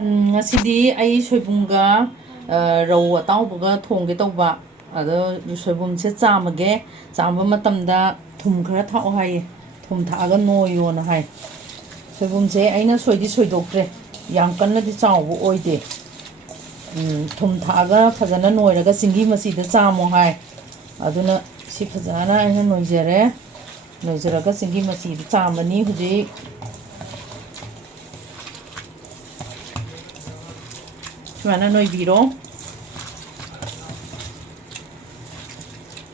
ꯉꯁꯤꯗꯤ ꯑꯩ ꯁꯣꯏꯕꯨꯝꯒ ꯔꯧ ꯑꯇꯥꯎꯕꯒ ꯊꯣꯡꯒꯦ ꯇꯧꯕ ꯑꯗꯣ ꯁꯣꯏꯕꯨꯝꯁꯦ ꯆꯥꯝꯃꯒꯦ. ꯆꯥꯝꯕ ꯃꯇꯝꯗ ꯊꯨꯝ ꯈꯔ ꯊꯥꯛꯑꯣ ꯍꯥꯏꯌꯦ. ꯊꯨꯝ ꯊꯥꯛꯑꯒ ꯅꯣꯏꯌꯣꯅ ꯍꯥꯏ. ꯁꯣꯏꯕꯨꯝꯁꯦ ꯑꯩꯅ ꯁꯣꯏꯗꯤ ꯁꯣꯏꯗꯣꯛꯇ꯭ꯔꯦ. ꯌꯥꯝ ꯀꯟꯅꯗꯤ ꯆꯥꯎꯕ ꯑꯣꯏꯗꯦ. ꯊꯨꯝ ꯊꯥꯛꯑꯒ ꯐꯖꯅ ꯅꯣꯏꯔꯒ ꯆꯤꯡꯍꯤ ꯃꯆꯤꯗ ꯆꯥꯝꯃꯣ ꯍꯥꯏ. ꯑꯗꯨꯅ ꯁꯤ ꯐꯖꯅ ꯑꯩꯅ ꯅꯣꯏꯖꯔꯦ. ꯅꯣꯏꯖꯔꯒ ꯆꯤꯡꯍꯤ ꯃꯆꯤꯗ ꯆꯥꯝꯃꯅꯤ ꯍꯧꯖꯤꯛ. ꯁꯨꯃꯥꯏꯅ ꯅꯣꯏꯕꯤꯔꯣ.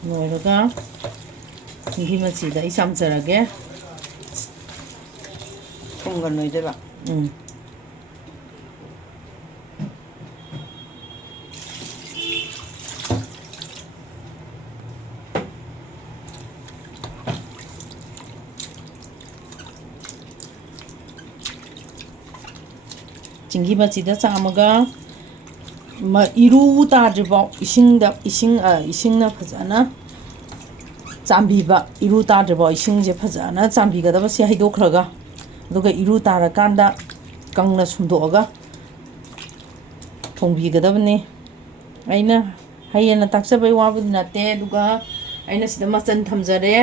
ꯅꯣꯏꯔꯒ ꯆꯤꯡꯍꯤ ꯃꯆꯤꯗ ꯑꯩ ꯆꯥꯝꯖꯔꯒꯦ. ꯊꯨꯝꯒ ꯅꯣꯏꯗꯣꯏꯕ. ꯆꯤꯡꯍꯤ ꯃꯆꯤꯗ ꯆꯥꯝꯃꯒ ꯏꯔꯨ ꯇꯥꯗ꯭ꯔꯤꯐꯥꯎ ꯏꯁꯤꯡꯅ ꯐꯖꯅ ꯆꯥꯝꯕꯤꯕ. ꯏꯔꯨ ꯇꯥꯗ꯭ꯔꯤꯐꯥꯎ ꯏꯁꯤꯡꯁꯦ ꯐꯖꯅ ꯆꯥꯝꯕꯤꯒꯗꯕ, ꯁꯤ ꯍꯩꯗꯣꯛꯈ꯭ꯔꯒ. ꯑꯗꯨꯒ ꯏꯔꯨ ꯇꯥꯔꯀꯥꯟꯗ ꯀꯪꯅ ꯁꯨꯝꯗꯣꯛꯑꯒ ꯊꯣꯡꯕꯤꯒꯗꯕꯅꯤ. ꯑꯩꯅ ꯍꯩꯌꯦꯅ ꯇꯥꯛꯆꯕꯩ ꯋꯥꯕꯨꯗꯤ ꯅꯠꯇꯦ. ꯑꯗꯨꯒ ꯑꯩꯅ ꯁꯤꯗ ꯃꯆꯜ ꯊꯝꯖꯔꯦ.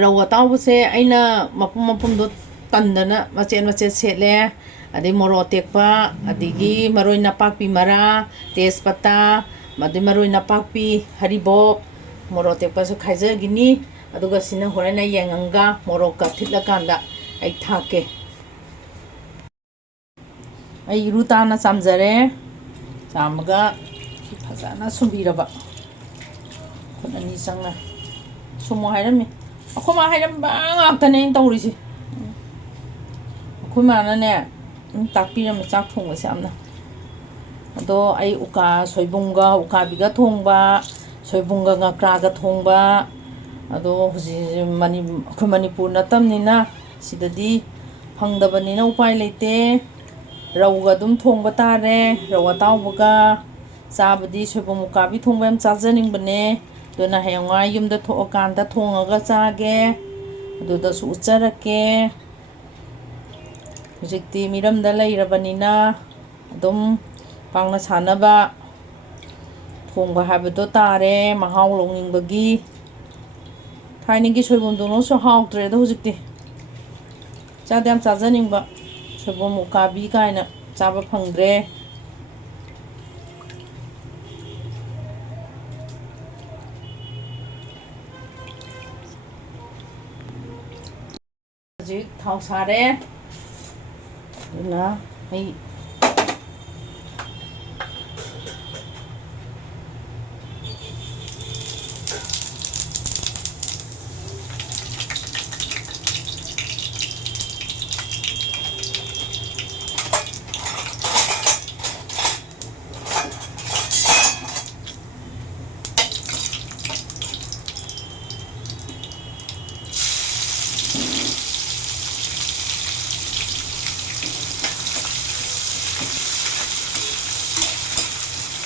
ꯔꯧ ꯑꯇꯥꯎꯕꯁꯦ ꯑꯩꯅ ꯃꯄꯨꯝ ꯃꯄꯨꯝꯗꯣ ꯇꯟꯗꯅ ꯃꯆꯦꯠ ꯃꯆꯦꯠ ꯁꯦꯠꯂꯦ. ꯑꯗꯩ ꯃꯣꯔꯣꯛ ꯑꯇꯦꯛꯄ, ꯑꯗꯒꯤ ꯃꯔꯣꯏ ꯅꯄꯥꯛꯄꯤ ꯃꯔꯥ, ꯇꯦꯖꯄꯇꯥ, ꯑꯗꯩ ꯃꯔꯣꯏ ꯅꯄꯥꯛꯄꯤ, ꯍꯔꯤꯕꯣꯞ, ꯃꯣꯔꯣꯛ ꯑꯇꯦꯛꯄꯁꯨ ꯈꯥꯏꯖꯈꯤꯅꯤ. ꯑꯗꯨꯒ ꯁꯤꯅ ꯍꯣꯔꯦꯟ ꯑꯩ ꯌꯥꯏꯉꯪꯒ ꯃꯣꯔꯣꯛꯀ ꯊꯤꯠꯂꯀꯥꯟꯗ ꯑꯩ ꯊꯥꯛꯀꯦ. ꯑꯩ ꯏꯔꯨ ꯇꯥꯅ ꯆꯥꯝꯖꯔꯦ. ꯆꯥꯝꯃꯒ ꯐꯖꯅ ꯁꯨꯝꯕꯤꯔꯕ. ꯈꯨꯠ ꯑꯅꯤ ꯆꯪꯅ ꯁꯨꯝꯃꯣ ꯍꯥꯏꯔꯝꯃꯤ. ꯑꯩꯈꯣꯏ ꯃꯥ ꯍꯥꯏꯔꯝꯕ ꯉꯥꯛꯇꯅꯦ ꯑꯩꯅ ꯇꯧꯔꯤꯁꯦ. ꯑꯩꯈꯣꯏ ꯃꯥꯅꯅꯦ ꯇꯥꯛꯄꯤꯔꯝꯃꯦ ꯆꯥꯛ ꯊꯣꯡꯕꯁꯦ ꯌꯥꯝꯅ. ꯑꯗꯣ ꯑꯩ ꯁꯣꯏꯕꯨꯝꯒ ꯎꯀꯥꯕꯤꯒ ꯊꯣꯡꯕ, ꯁꯣꯏꯕꯨꯝꯒ ꯉꯀ꯭ꯔꯥꯒ ꯊꯣꯡꯕ. ꯑꯗꯣ ꯍꯧꯖꯤꯛ ꯑꯩꯈꯣꯏ ꯃꯅꯤꯄꯨꯔ ꯅꯠꯇꯕꯅꯤꯅ, ꯁꯤꯗꯗꯤ ꯐꯪꯗꯕꯅꯤꯅ ꯎꯄꯥꯏ ꯂꯩꯇꯦ. ꯔꯧꯒ ꯑꯗꯨꯝ ꯊꯣꯡꯕ ꯇꯥꯔꯦ. ꯔꯧ ꯑꯇꯥꯎꯕꯒ. ꯆꯥꯕꯗꯤ ꯁꯣꯏꯕꯨꯝ ꯎꯀꯥꯕꯤ ꯊꯣꯡꯕ ꯌꯥꯝ ꯆꯥꯖꯅꯤꯡꯕꯅꯦ. ꯑꯗꯨꯅ ꯍꯌꯦꯡꯋꯥꯏ ꯌꯨꯝꯗ ꯊꯣꯛꯑꯀꯥꯟꯗ ꯊꯣꯡꯉꯒ ꯆꯥꯒꯦ. ꯑꯗꯨꯗꯁꯨ ꯎꯠꯆꯔꯛꯀꯦ. ꯍꯧꯖꯤꯛꯇꯤ ꯃꯤꯔꯝꯗ ꯂꯩꯔꯕꯅꯤꯅ ꯑꯗꯨꯝ ꯄꯥꯡꯅ ꯁꯥꯟꯅꯕ ꯊꯣꯡꯕ ꯍꯥꯏꯕꯗꯣ ꯇꯥꯔꯦ, ꯃꯍꯥꯎ ꯂꯧꯅꯤꯡꯕꯒꯤ. ꯊꯥꯏꯅꯒꯤ ꯁꯣꯏꯕꯨꯝꯗꯧꯅꯁꯨ ꯍꯥꯎꯇ꯭ꯔꯦꯗ ꯍꯧꯖꯤꯛꯇꯤ. ꯆꯥꯗꯤ ꯌꯥꯝ ꯆꯥꯖꯅꯤꯡꯕ. ꯁꯣꯏꯕꯨꯝ ꯎꯀꯥꯕꯤ ꯀꯥꯏꯅ ꯆꯥꯕ ꯐꯪꯗ꯭ꯔꯦ. ꯍꯧꯖꯤꯛ ꯊꯥꯎ ꯁꯥꯔꯦ. ꯑꯗꯨꯅ ꯑꯩ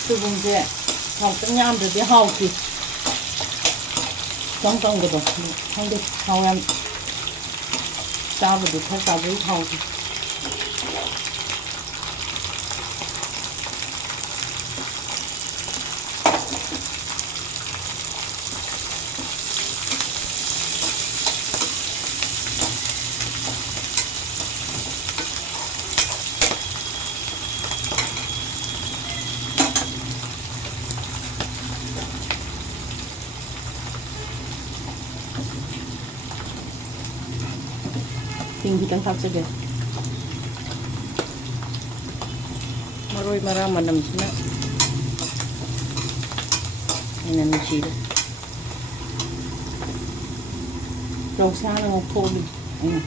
ꯁꯣꯏꯕꯨꯝꯁꯦ ꯊꯥꯎ ꯈꯤꯇꯪ ꯌꯥꯝꯗ꯭ꯔꯗꯤ ꯍꯥꯎꯇꯦ. ꯈꯤꯇꯪ ꯀꯪꯕꯗꯣ ꯈꯪꯗꯦ, ꯊꯥꯎ ꯌꯥꯝ ꯆꯥꯕꯗꯤ ꯈꯔ ꯆꯥꯖꯩ ꯊꯥꯎꯁꯦ. ꯁꯤꯡ ꯈꯤꯇꯪ ꯍꯥꯞꯆꯒꯦ. ꯃꯔꯣꯏ ꯃꯔꯥꯡ ꯃꯅꯝꯁꯤꯅ ꯍꯦꯟꯅ ꯅꯨꯡꯁꯤꯔꯦ. ꯔꯧꯁꯦ ꯍꯥꯟꯅ ꯉꯧꯊꯣꯛꯑꯒꯦ ꯑꯩꯅ.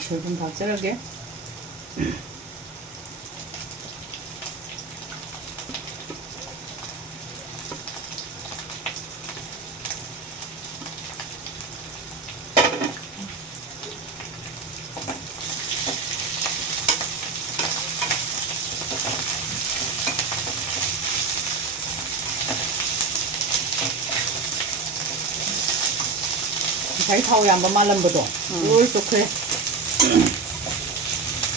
소금 박자르게. 자기 타오에 한번 말람보도 쫄쫄해.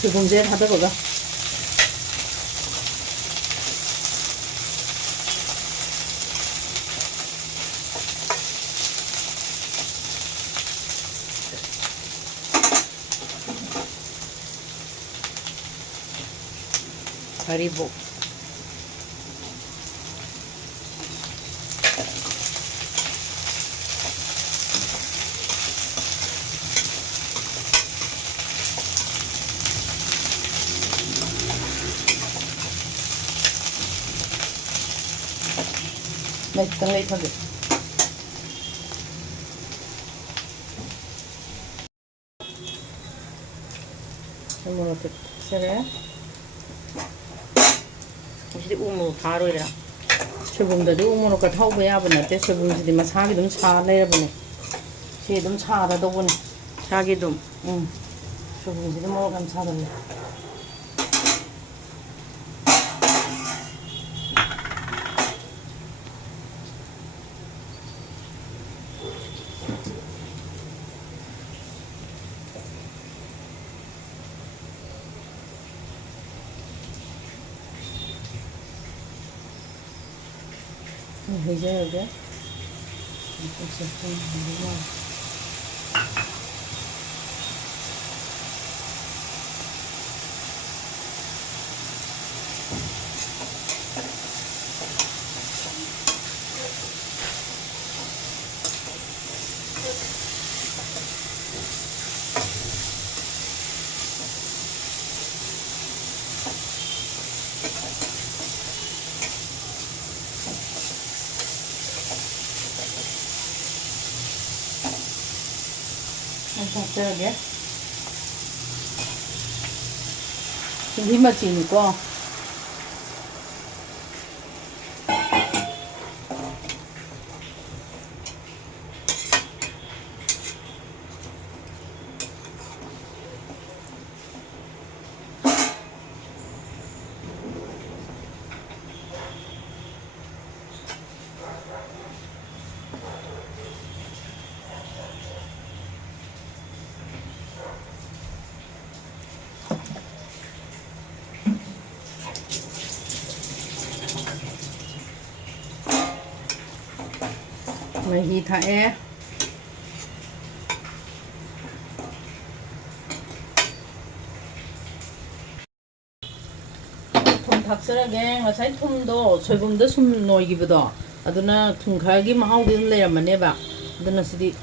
그 봉지에 하다가 가리복 매끈매끈하게. 이렇게 썰어요. 혹시 우무 바로 이라 소금들이 우무로가 타오고 야보네. 소금들이 막 사기 좀 차내려보네. 시 좀 차라도 보네. 자기도 응. 소금들이 뭐 감차던데. 이제 여기 박자르게. 힘맛이 있고. mày thẻ 통 닭살하게 ngасai 톰도 소금도 숨 놓이기보다 아두나 퉁카기 마하우디 레야마네바 아두나 시디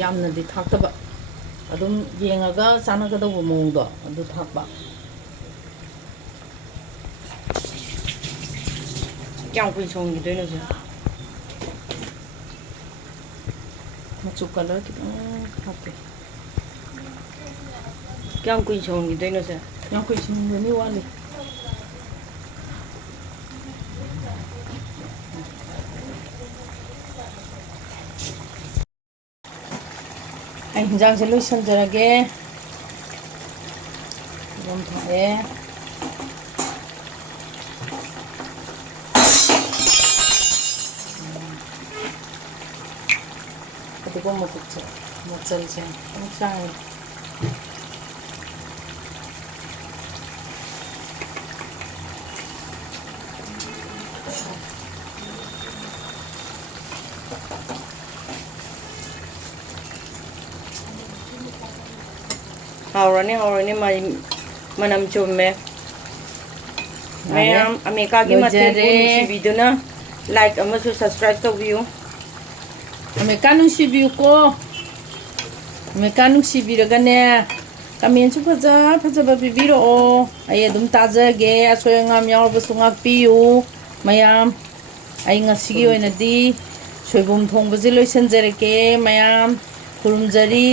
얌나디 탁다바 아둠 옌가가 사나가다고 모응도 아두 탁바 양푼 송이 되는 một color kita pakai 양푼 송이 되는 yang aku isi ini wali anh hình sẽ lôi sân ra ghé làm thế 그리고 뭐 붙여 모짜리지 항상 하오라니 만남 좀매 मैम अमेरिका की मत वीडियो लाइक सब्सक्राइब तौबियो अमेरिका नुसिबियुको अमेरिका नुसिबिरगने कमेन्टसु फजा पिबिरो अय अदुम ताजगे असोय ngam यावबसु ngakपियु मयाम अय ngasiगी ओइनदि सोयबुम थोंबजे लोइसनजरके मयाम खुरुमजरी